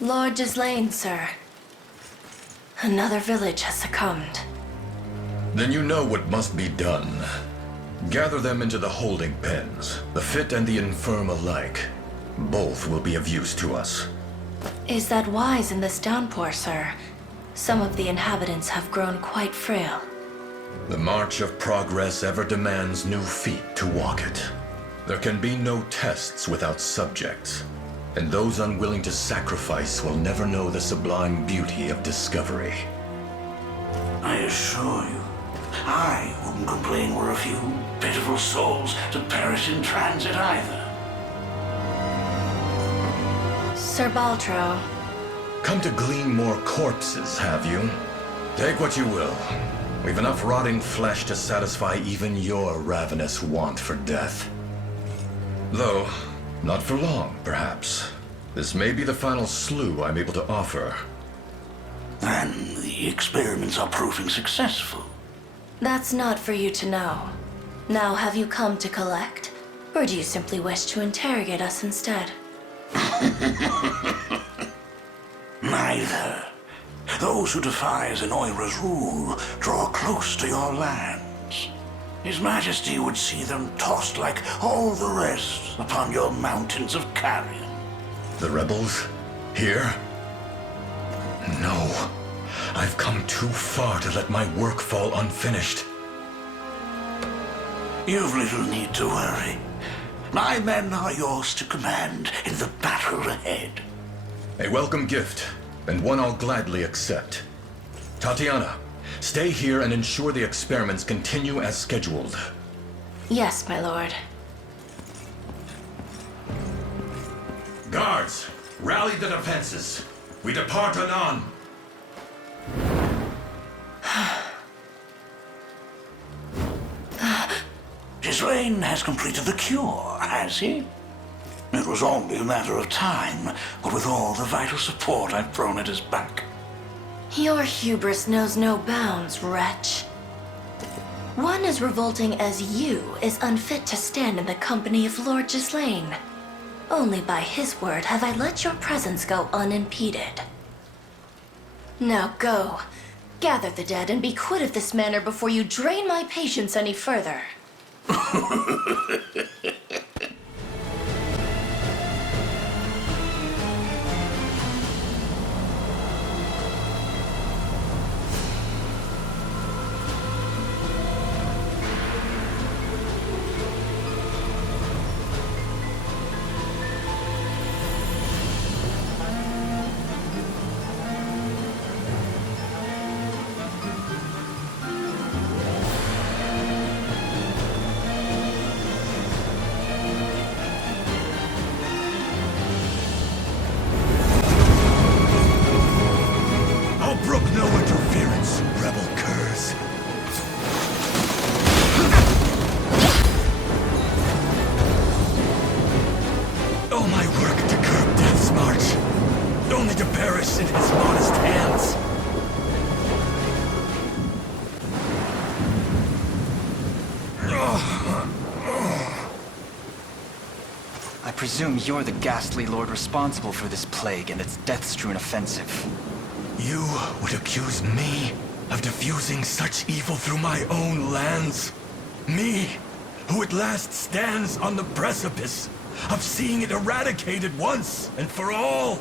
Lord Gislaine, sir. Another village has succumbed. Then you know what must be done. Gather them into the holding pens, the fit and the infirm alike. Both will be of use to us. Is that wise in this downpour, sir? Some of the inhabitants have grown quite frail. The march of progress ever demands new feet to walk it. There can be no tests without subjects, and those unwilling to sacrifice will never know the sublime beauty of discovery. I assure you, I wouldn't complain were a few pitiful souls to perish in transit either. Sir Baltro. Come to glean more corpses, have you? Take what you will. We've enough rotting flesh to satisfy even your ravenous want for death. Though, not for long, perhaps. This may be the final slew I'm able to offer. And the experiments are proving successful. That's not for you to know. Now have you come to collect? Or do you simply wish to interrogate us instead? Neither. Those who defy Zenoira's rule draw close to your lands. His Majesty would see them tossed like all the rest upon your mountains of carrion. The rebels? Here? No. I've come too far to let my work fall unfinished. You've little need to worry. My men are yours to command in the battle ahead. A welcome gift, and one I'll gladly accept. Tatiana, stay here and ensure the experiments continue as scheduled. Yes, my lord. Guards, rally the defenses. We depart anon. Gislaine has completed the cure, has he? It was only a matter of time, what with all the vital support I've thrown at his back. Your hubris knows no bounds, wretch. One as revolting as you is unfit to stand in the company of Lord Gislaine. Only by his word have I let your presence go unimpeded. Now go. Gather the dead and be quit of this manner before you drain my patience any further. I presume you're the ghastly lord responsible for this plague and its death-strewn offensive. You would accuse me of diffusing such evil through my own lands? Me, who at last stands on the precipice of seeing it eradicated once and for all?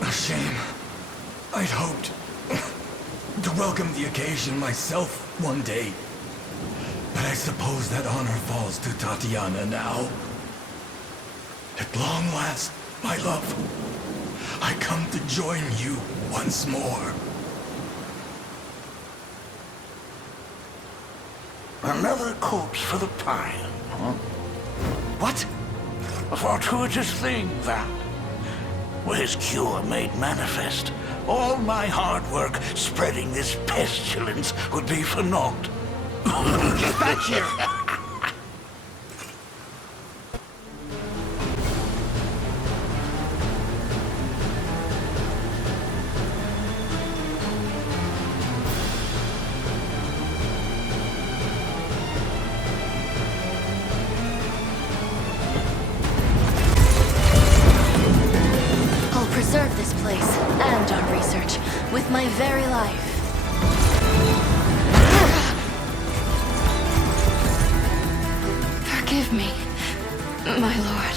A shame. I'd hoped to welcome the occasion myself one day. But I suppose that honor falls to Tatiana now. At long last, my love, I come to join you once more. Another corpse for the pile, huh? What? A fortuitous thing, that. Were his cure made manifest, all my hard work spreading this pestilence would be for naught. Get back here! my very life. Forgive me, my lord.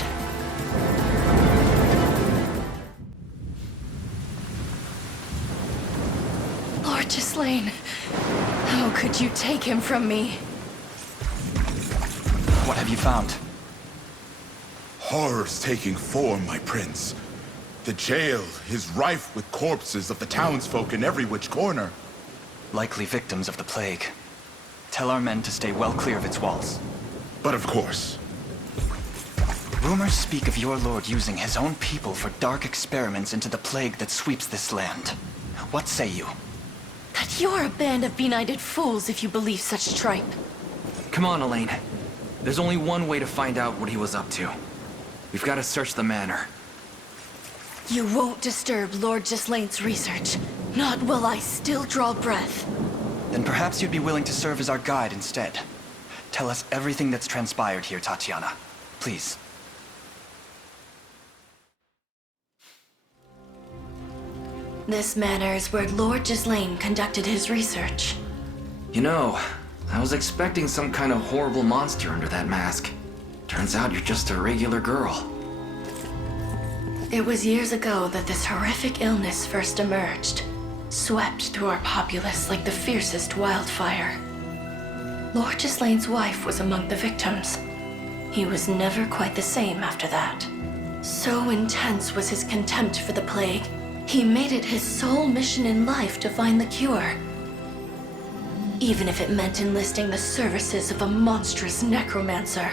Lord Ghislaine, how could you take him from me? What have you found? Horrors taking form, my prince. The jail is rife with corpses of the townsfolk in every which corner. Likely victims of the plague. Tell our men to stay well clear of its walls. But of course. Rumors speak of your lord using his own people for dark experiments into the plague that sweeps this land. What say you? That you're a band of benighted fools if you believe such tripe. Come on, Alain. There's only one way to find out what he was up to. We've got to search the manor. You won't disturb Lord Gislaine's research. Not while I still draw breath. Then perhaps you'd be willing to serve as our guide instead. Tell us everything that's transpired here, Tatiana. Please. This manor is where Lord Gislaine conducted his research. You know, I was expecting some kind of horrible monster under that mask. Turns out you're just a regular girl. It was years ago that this horrific illness first emerged, swept through our populace like the fiercest wildfire. Lord Gislaine's wife was among the victims. He was never quite the same after that. So intense was his contempt for the plague, he made it his sole mission in life to find the cure. Even if it meant enlisting the services of a monstrous necromancer.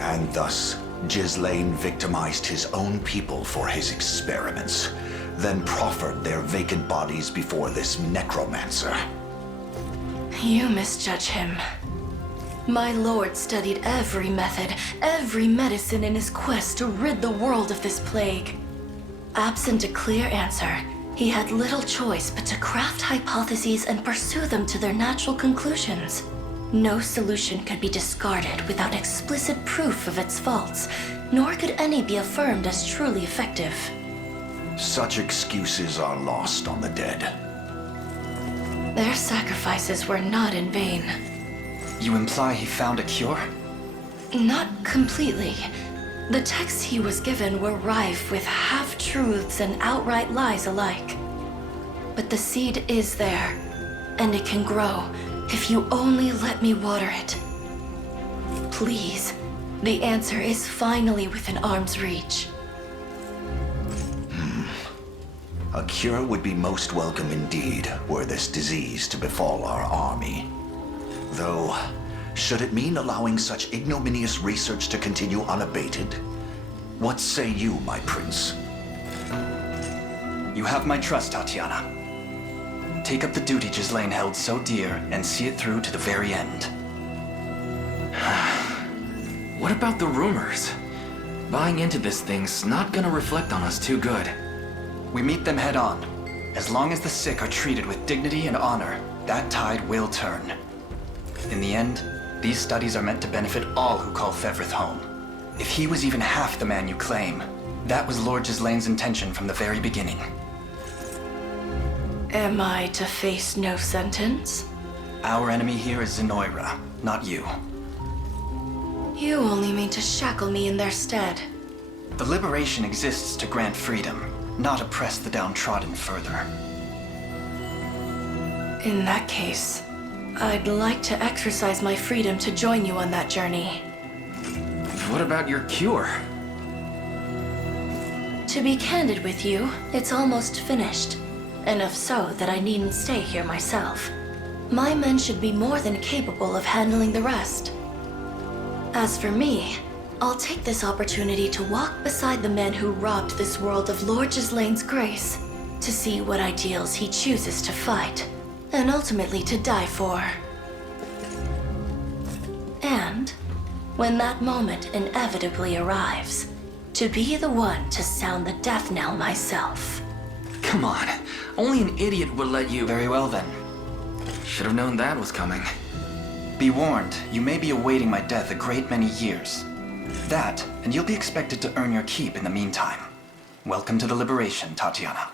And thus, Gislaine victimized his own people for his experiments, then proffered their vacant bodies before this necromancer. You misjudge him. My lord studied every method, every medicine in his quest to rid the world of this plague. Absent a clear answer, he had little choice but to craft hypotheses and pursue them to their natural conclusions. No solution could be discarded without explicit proof of its faults, nor could any be affirmed as truly effective. Such excuses are lost on the dead. Their sacrifices were not in vain. You imply he found a cure? Not completely. The texts he was given were rife with half-truths and outright lies alike. But the seed is there, and it can grow if you only let me water it. Please, the answer is finally within arm's reach. A cure would be most welcome indeed, were this disease to befall our army. Though, should it mean allowing such ignominious research to continue unabated? What say you, my prince? You have my trust, Tatiana. Take up the duty Gislaine held so dear and see it through to the very end. What about the rumors? Buying into this thing's not gonna reflect on us too good. We meet them head on. As long as the sick are treated with dignity and honor, that tide will turn. In the end, these studies are meant to benefit all who call Fevrith home. If he was even half the man you claim, that was Lord Gislaine's intention from the very beginning. Am I to face no sentence? Our enemy here is Zenoira, not you. You only mean to shackle me in their stead. The liberation exists to grant freedom, not oppress the downtrodden further. In that case, I'd like to exercise my freedom to join you on that journey. What about your cure? To be candid with you, it's almost finished. Enough so that I needn't stay here myself. My men should be more than capable of handling the rest. As for me, I'll take this opportunity to walk beside the men who robbed this world of Lord Gislaine's grace, to see what ideals he chooses to fight, and ultimately to die for. And, when that moment inevitably arrives, to be the one to sound the death knell myself. Come on, only an idiot would let you... Very well then. Should have known that was coming. Be warned, you may be awaiting my death a great many years. That, and you'll be expected to earn your keep in the meantime. Welcome to the liberation, Tatiana.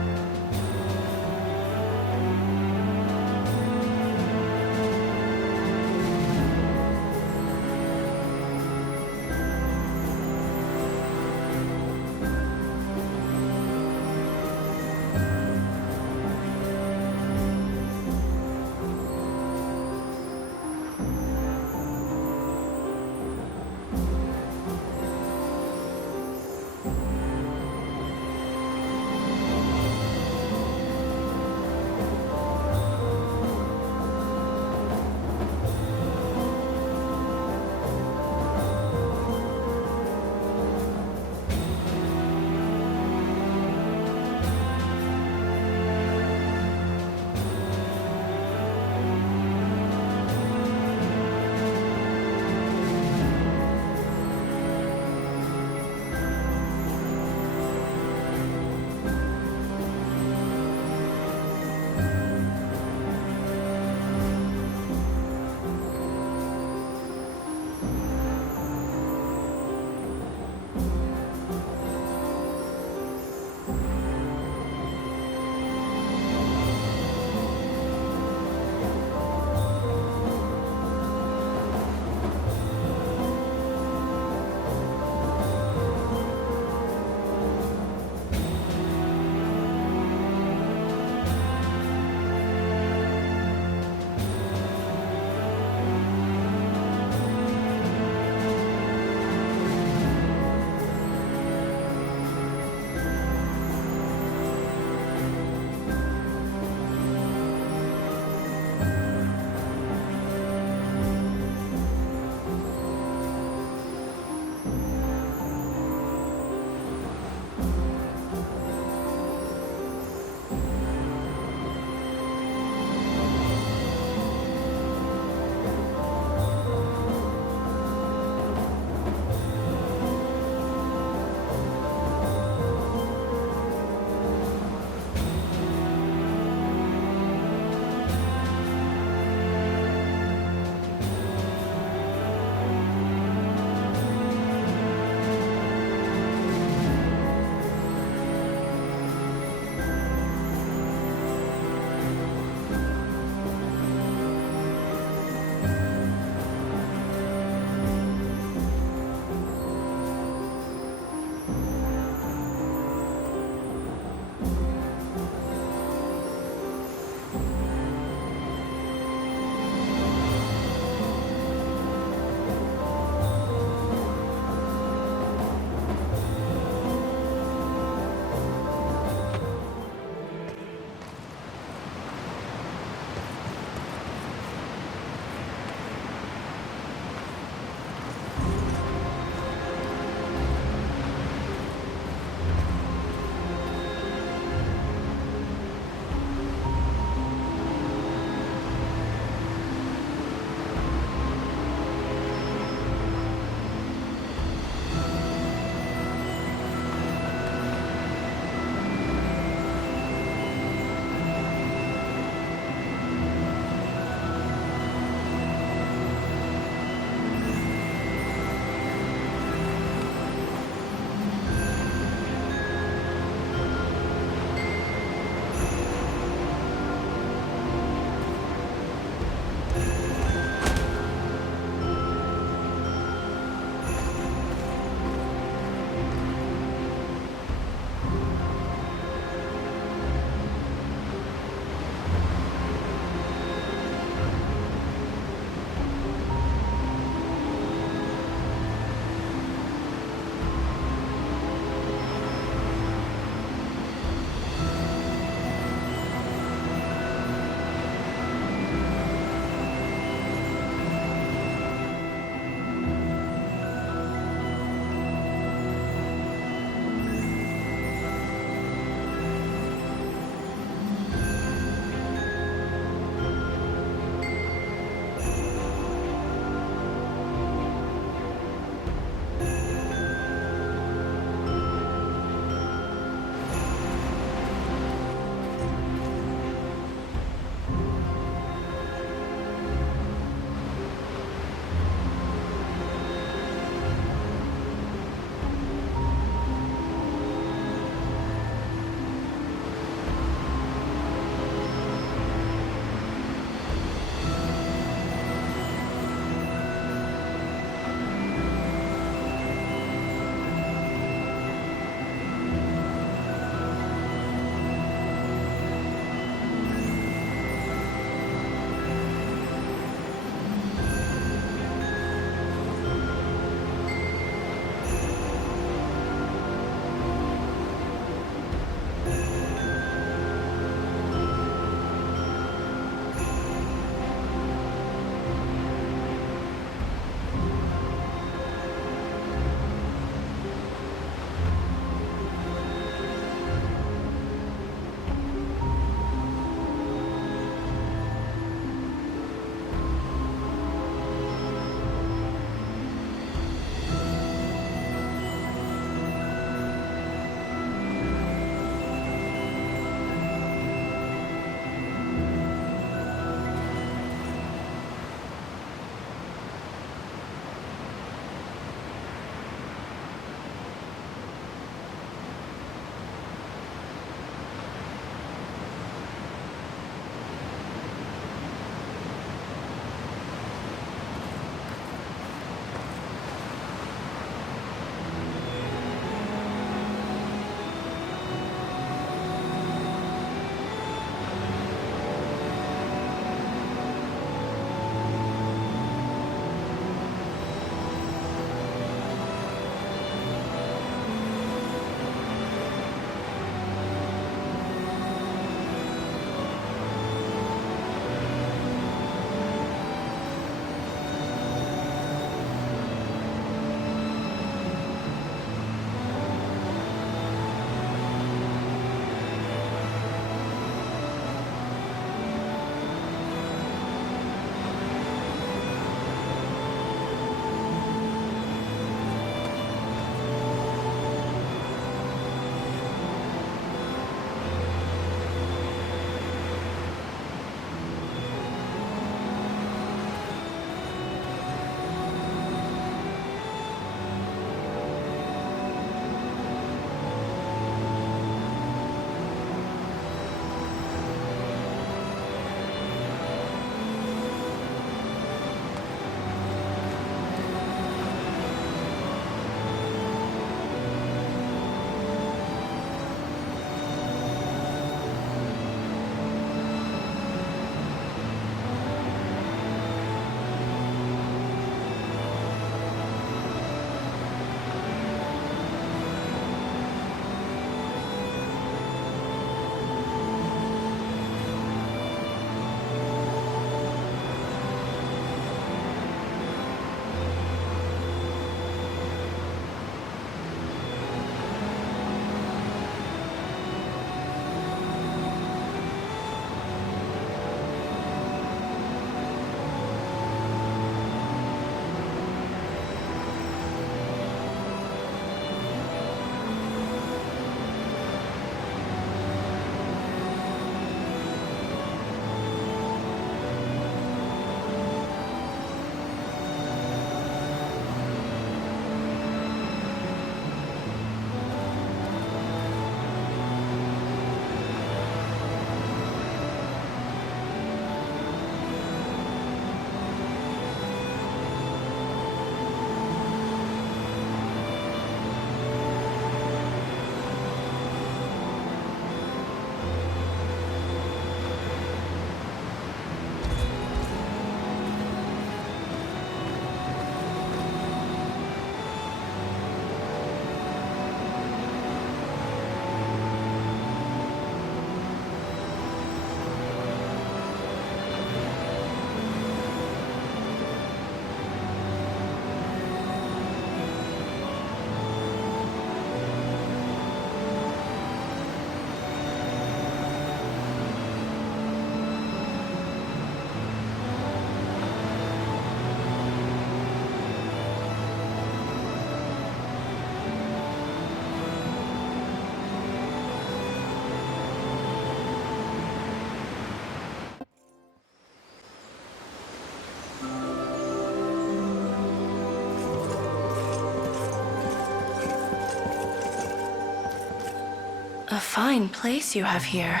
A fine place you have here.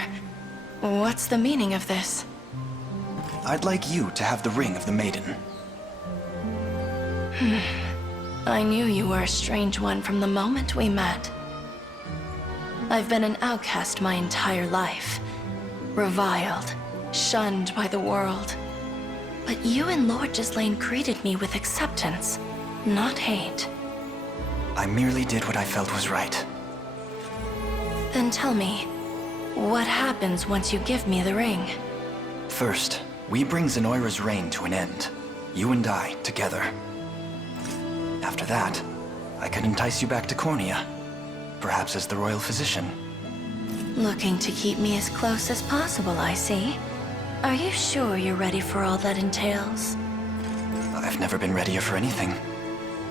What's the meaning of this? I'd like you to have the ring of the maiden. I knew you were a strange one from the moment we met. I've been an outcast my entire life. Reviled, shunned by the world. But you and Lord Ghislaine greeted me with acceptance, not hate. I merely did what I felt was right. Then tell me, what happens once you give me the ring? First, we bring Zenoira's reign to an end. You and I, together. After that, I could entice you back to Cornea. Perhaps as the royal physician. Looking to keep me as close as possible, I see. Are you sure you're ready for all that entails? I've never been readier for anything.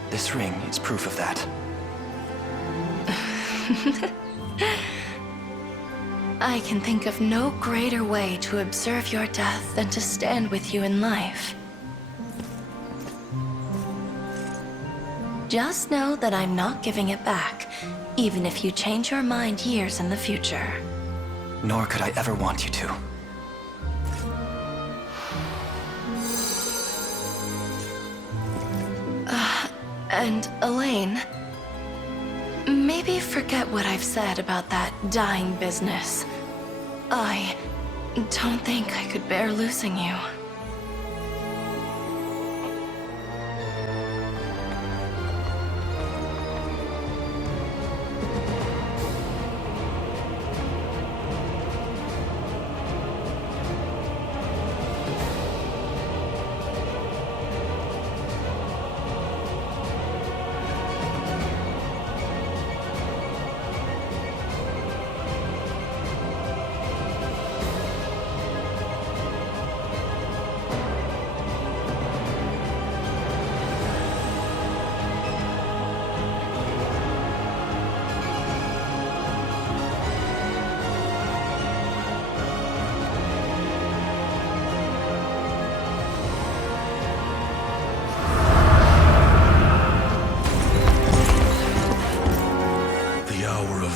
This ring is proof of that. I can think of no greater way to observe your death than to stand with you in life. Just know that I'm not giving it back, even if you change your mind years in the future. Nor could I ever want you to. And Elaine, maybe forget what I've said about that dying business. I don't think I could bear losing you.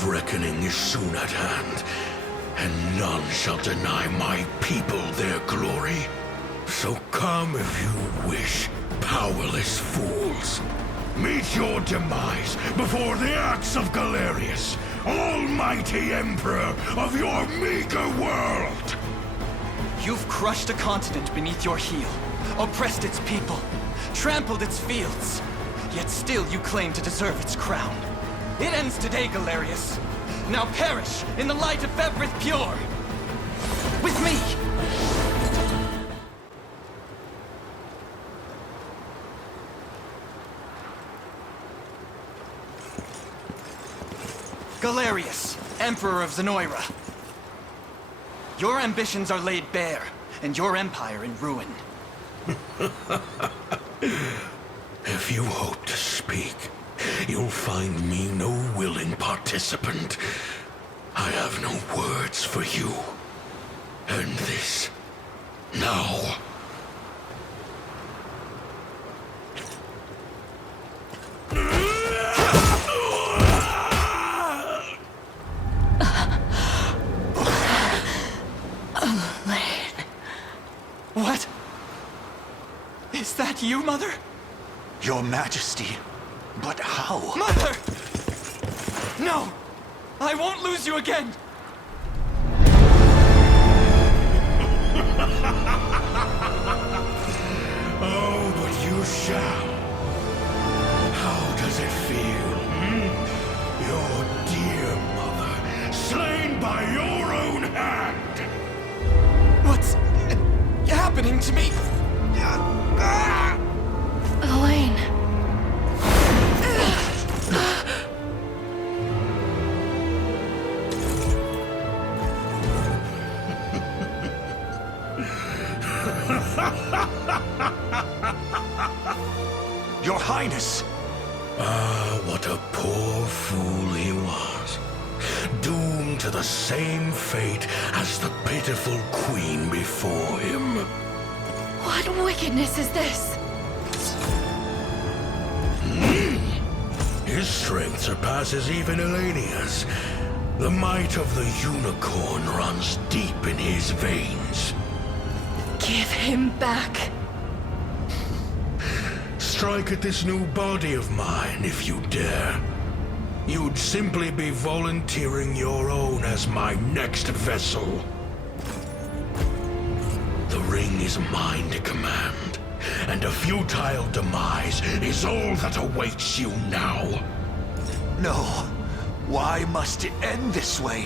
Reckoning is soon at hand, and none shall deny my people their glory. So come if you wish, powerless fools. Meet your demise before the axe of Galerius, almighty emperor of your meager world! You've crushed a continent beneath your heel, oppressed its people, trampled its fields, yet still you claim to deserve its crown. It ends today, Galerius. Now perish in the light of Fevrith Pure! With me! Galerius, Emperor of Zenoira. Your ambitions are laid bare, and your empire in ruin. If you hope to speak, you'll find me no willing participant. I have no words for you. End this. Now. What? Is that you, Mother? Your Majesty. But how? Mother! No! I won't lose you again! Oh, but you shall. How does it feel, Your dear mother, slain by your own hand! What's happening to me? Elaine. Your Highness! Ah, what a poor fool he was. Doomed to the same fate as the pitiful queen before him. What wickedness is this? His strength surpasses even Elenia's. The might of the unicorn runs deep in his veins. Give him back. Strike at this new body of mine if you dare. You'd simply be volunteering your own as my next vessel. The ring is mine to command, and a futile demise is all that awaits you now. No. Why must it end this way?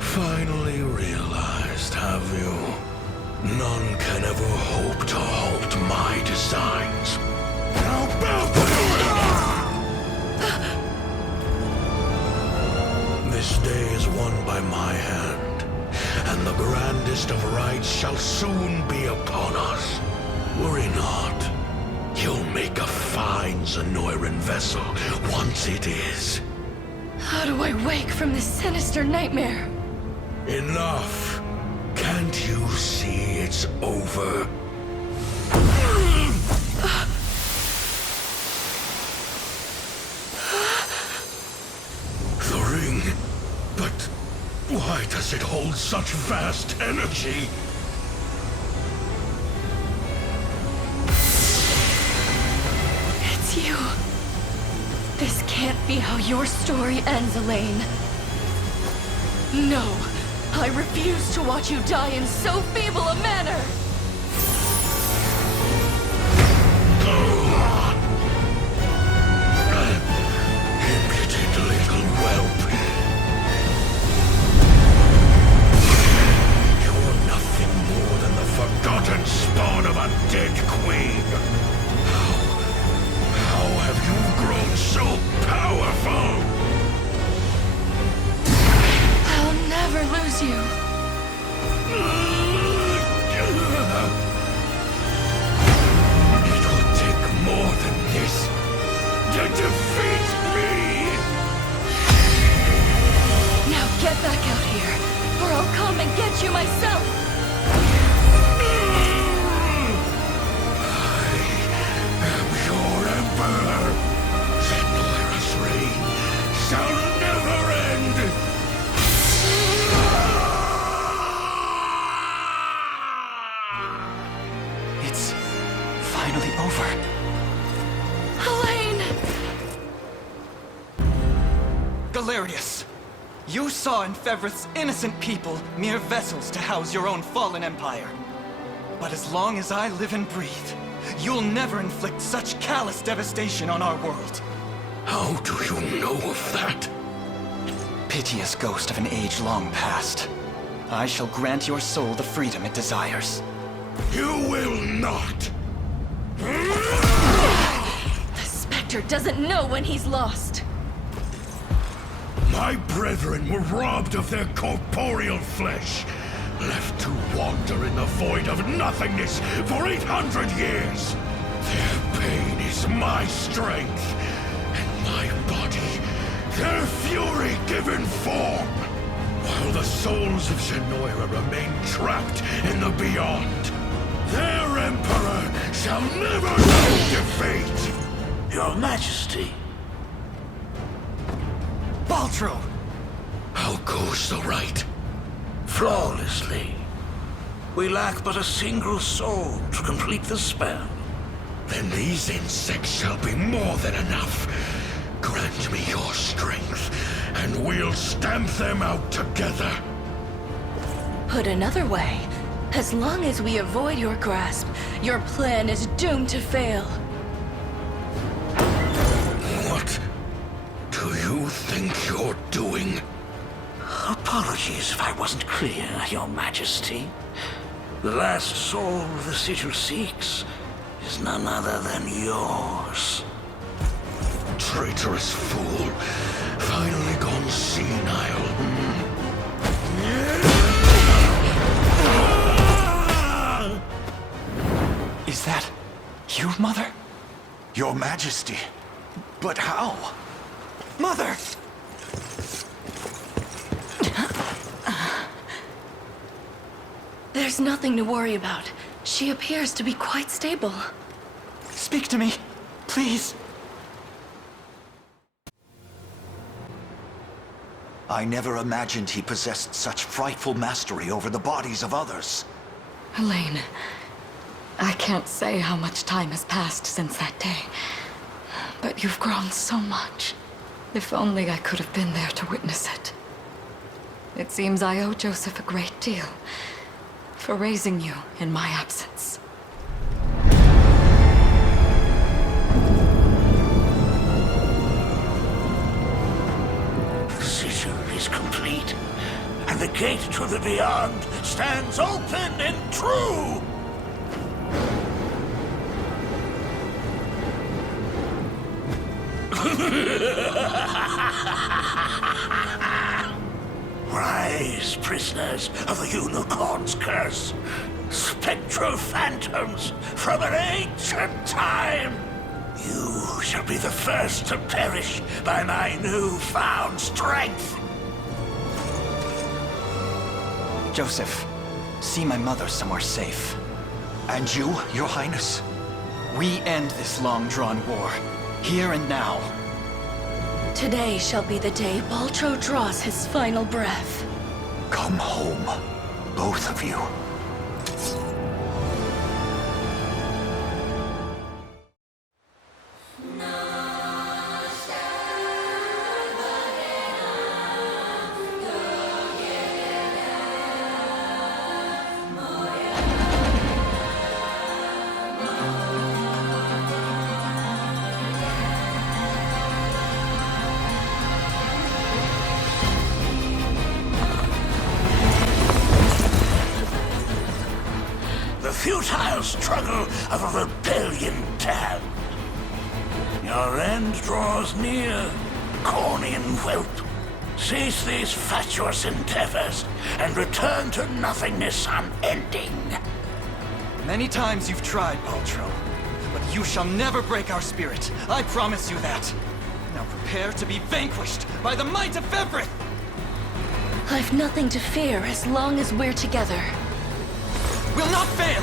Finally realized, have you? None can ever hope to halt my designs. Now bow to the ring! This day is won by my hand, and the grandest of rites shall soon be upon us. Worry not. You'll make a fine Zenoiran vessel once it is. How do I wake from this sinister nightmare? Enough. Can't you see it's over? The ring. But why does it hold such vast energy? It's you. This can't be how your story ends, Alain. No, I refuse to watch you die in so feeble a manner. Impudent little whelp. You're nothing more than the forgotten spawn of a dead queen. How have you grown so powerful? I'll never lose you. It will take more than this to defeat me! Now get back out here, or I'll come and get you myself. Your emperor, Zenoira's reign shall never end! It's finally over. Alain! Galerius! You saw in Fevrith's innocent people mere vessels to house your own fallen empire. But as long as I live and breathe, you'll never inflict such callous devastation on our world. How do you know of that? Piteous ghost of an age long past. I shall grant your soul the freedom it desires. You will not! The Spectre doesn't know when he's lost. My brethren were robbed of their corporeal flesh, left to wander in the void of nothingness for 800 years. Their pain is my strength, and my body, their fury given form, while the souls of Zenoira remain trapped in the beyond. Their emperor shall never know defeat! Your Majesty. Baltro! How goes the rite? Flawlessly. We lack but a single soul to complete the spell. Then these insects shall be more than enough. Grant me your strength, and we'll stamp them out together. Put another way, as long as we avoid your grasp, your plan is doomed to fail. What do you think you're doing? Apologies if I wasn't clear, Your Majesty. The last soul the sigil seeks is none other than yours. Traitorous fool. Finally gone senile. Is that you, Mother? Your Majesty. But how? Mother! There's nothing to worry about. She appears to be quite stable. Speak to me, please. I never imagined he possessed such frightful mastery over the bodies of others. Elaine, I can't say how much time has passed since that day. But you've grown so much. If only I could have been there to witness it. It seems I owe Joseph a great deal for raising you in my absence. The sigil is complete, and the gate to the beyond stands open and true! Rise, prisoners of the Unicorn's curse, spectral phantoms from an ancient time! You shall be the first to perish by my newfound strength! Joseph, see my mother somewhere safe. And you, Your Highness? We end this long-drawn war, here and now. Today shall be the day Baltro draws his final breath. Come home, both of you. Futile struggle of a rebellion damned. Your end draws near, Cornian whelp. Cease these fatuous endeavors and return to nothingness unending. Many times you've tried, Baltro, but you shall never break our spirit. I promise you that. Now prepare to be vanquished by the might of Fevrith! I've nothing to fear as long as we're together. Will not fail!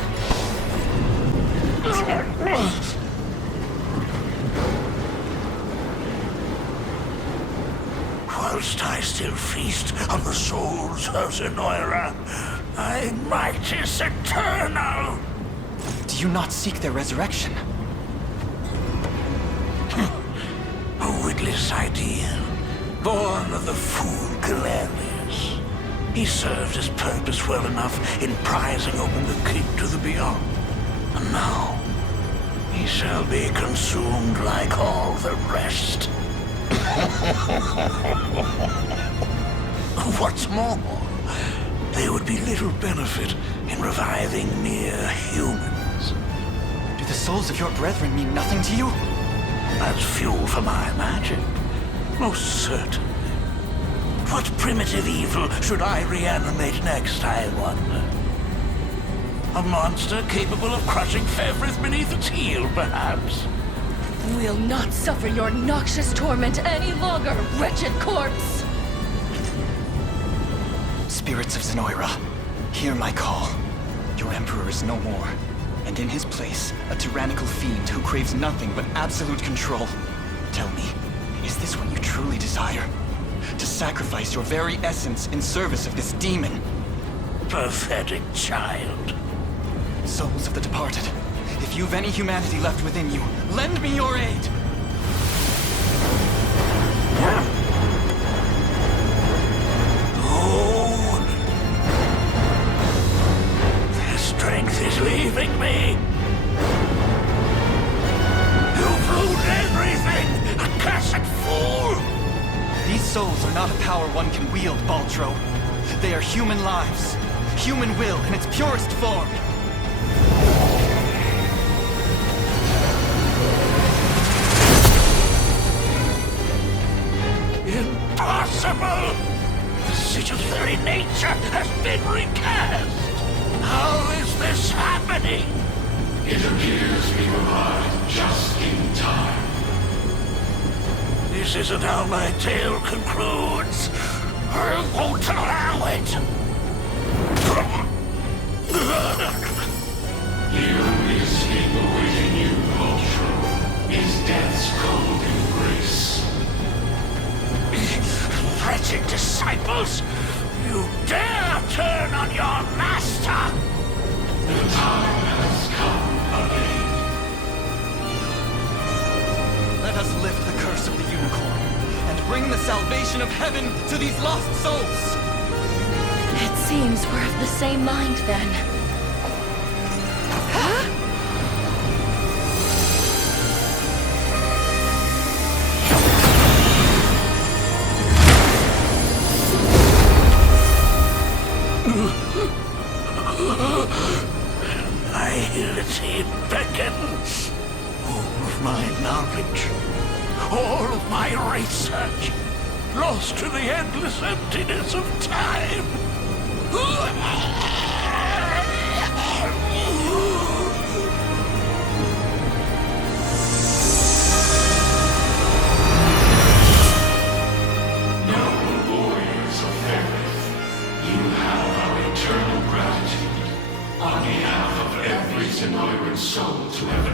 Whilst I still feast on the souls of Zenoira, thy might is eternal! Do you not seek their resurrection? A witless idea, born of the fool Galerius. He served his purpose well enough in prizing open the gate to the beyond. And now, he shall be consumed like all the rest. What's more, there would be little benefit in reviving mere humans. Do the souls of your brethren mean nothing to you? As fuel for my magic, most certain. What primitive evil should I reanimate next, I wonder? A monster capable of crushing Fevrith beneath its heel, perhaps? We'll not suffer your noxious torment any longer, wretched corpse! Spirits of Zenoira, hear my call. Your Emperor is no more, and in his place, a tyrannical fiend who craves nothing but absolute control. Tell me, is this what you truly desire? To sacrifice your very essence in service of this demon? Pathetic child. Souls of the departed, if you've any humanity left within you, lend me your aid! Oh! Their strength is leaving me! You've ruined everything! Accursed fool! These souls are not a power one can wield, Baltro. They are human lives. Human will in its purest form. Impossible! The sigil's very nature has been recast! How is this happening? It appears we arrived just in time. This isn't how my tale concludes. I won't allow it! The only escape awaiting you, Baltro, is death's cold embrace. wretched disciples! You dare turn on your master! The time has come again. Let us lift the curse of the unicorn and bring the salvation of heaven to these lost souls. It seems we're of the same mind then. Annihility beckons. All of my knowledge, all of my research, lost to the endless emptiness of time. Noble warriors of Ferrith, you have our eternal gratitude on behalf of every Zenoiran soul to have